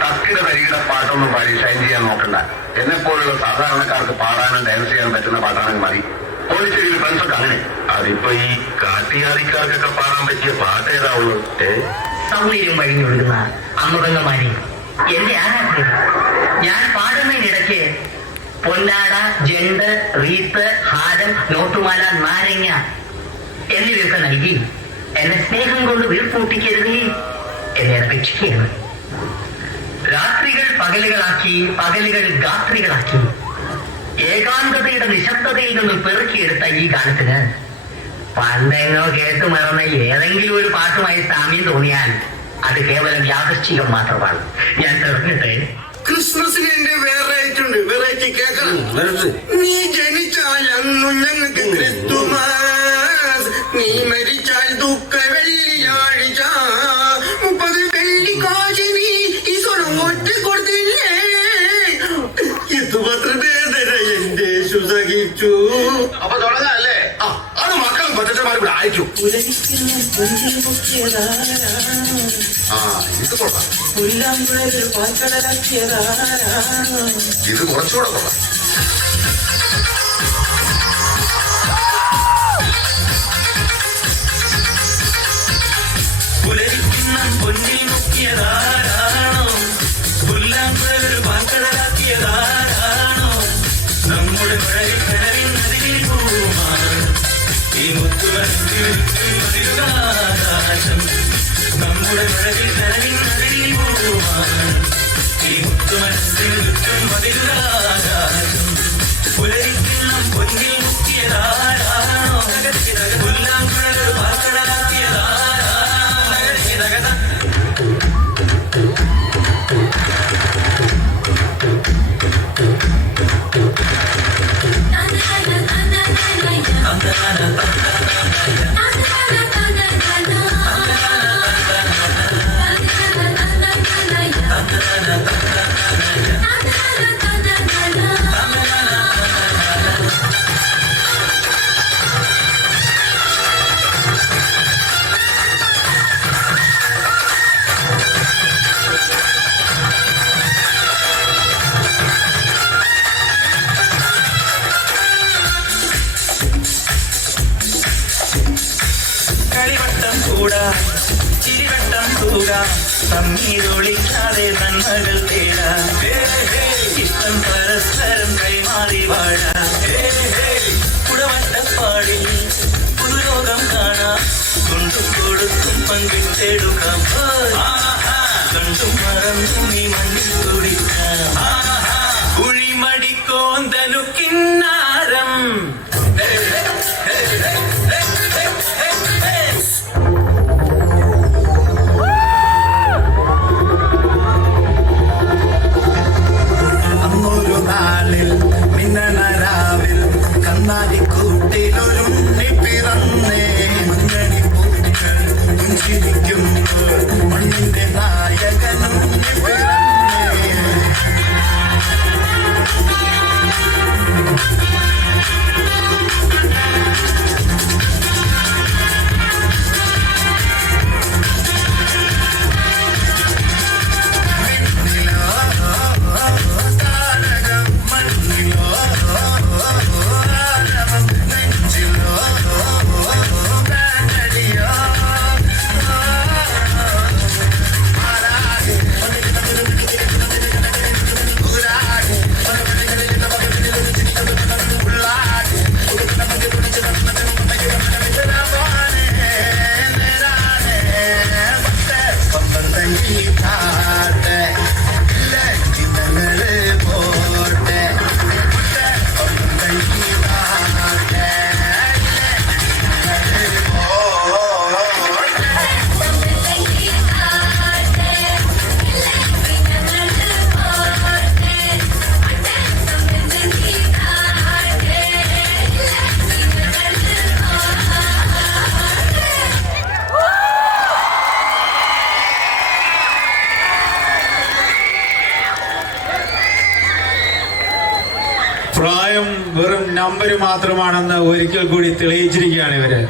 തക്കിട തരികിട പാട്ടൊന്നും പാടി ഷൈൻ ചെയ്യാൻ നോക്കണ്ട. എന്നെപ്പോലുള്ള സാധാരണക്കാർക്ക് പാടാനും ഡാൻസ് ചെയ്യാൻ പറ്റുന്ന പാട്ടാണെങ്കിൽ മതി. പോളിച്ചേരിയിൽ ഫ്രണ്ട്സൊക്കെ അങ്ങനെ. അതിപ്പോ ഈ കാട്ടിയാദിക്കാർക്കൊക്കെ പാടാൻ പറ്റിയ പാട്ട് ഏതാവുള്ളൂ? സൗകര്യം വഴിഞ്ഞു കൊടുക്കുന്ന അമൃതങ്ങമാരി എന്റെ ആരാധന. ഞാൻ പാടുന്നതിനിടയ്ക്ക് പൊന്നാട, ജണ്ട്, റീത്ത്, ഹാരം, നോട്ടുമാല, നാരങ്ങ എന്നിവയൊക്കെ നൽകി എന്നെ സ്നേഹം കൊണ്ട് വീർപ്പൂട്ടിക്കരുതേ എന്നെ അപേക്ഷിക്കുകയാണ്. രാത്രികൾ പകലുകളാക്കി, പകലുകൾ രാത്രികളാക്കി ഏകാന്തതയുടെ നിശബ്ദതയിൽ നിന്നും പെറുക്കിയെടുത്ത ഈ ഗാനത്തിന് പണ്ടെങ്ങോ കേട്ടു മറന്ന ഏതെങ്കിലും ഒരു പാട്ടുമായി സാമ്യം തോന്നിയാൽ അത് കേവലം യാദൃശ്ചികം മാത്രമാണ്. ഞാൻ തെരഞ്ഞിട്ടെ. ക്രിസ്മസിന് എന്റെ വെറൈറ്റി കേൾക്കണം. നീ ജനിച്ചാൽ അന്നു ഞങ്ങൾക്ക് ക്രിസ്തുമസ്, നീ മരിച്ചാൽ ദുഃഖ വെള്ളിയാഴ്ച, 30 വെള്ളിക്കാശ് നീ ഈശോന് ഒറ്റ കൊടുത്തില്ലേ? ഇതുമാത്ര വേദന എന്റെ സഹിച്ചു. അപ്പൊ തുടങ്ങാല്ലേ? അത് മക്കളും കൊച്ചന്മാരും അയച്ചു. ഇത് കൊള്ളാം. ഇത് കുറച്ചുകൂടെ കൊള്ളാം. പൊന്നിൽ മുക്കിയതാരാണോ, പുല്ലാങ്കുഴൽ പാൽക്കടലാക്കിയതാരാണോ, നമ്മുടെ കിണറിൻ നദിയിൽ പൂമാണ് ഈ മുത്തുമതിരുകാകാശം. നമ്മുടെ കിണറിൻ നദിയിൽ പൂമാണ് ഈ മുത്തുമനസ്സിൽ മതിരുകാകാശം. പുലരിക്കുന്ന പൊന്നിൽ മുക്കിയതാരാണോ, പുല്ലാങ്കുഴൽ പാൽക്കടലാക്കിയതാരാണോ. കളിവട്ടം കൂടാം, ചിരിവട്ടം തൂകാം, തമ്മീതൊളിക്കാതെ നന്മകൾ തേടാം. ഇഷ്ടം പരസ്പരം കൈമാറി വാഴാം. കുടവട്ടപ്പാടിൽ പുതുലോകം കാണാം. കൊണ്ടുകൂട കൊടുക്കും പങ്കിട്ടെടുക്കാം കണ്ടും മറന്നും നീ മണ്ണിൽ തുടിക്കാം കുഴിമടിക്കോന്തലു കിന്നാരം അന്നൊരു നാളിൽ മിന്നണരാവിൽ കണ്ണാടിക്കൂട്ടിലൊരുണ്ണി പിറന്നേ മഞ്ഞണി പൂക്കൾ പുഞ്ചിരിക്കുമ്പോൾ മണ്ണിന്റെ നായകനുണ്ണി പിറന്നേ പ്രായം വെറും നമ്പർ മാത്രമാണെന്ന് ഒരിക്കൽ കൂടി തെളിയിച്ചിരിക്കുകയാണ് ഇവര്.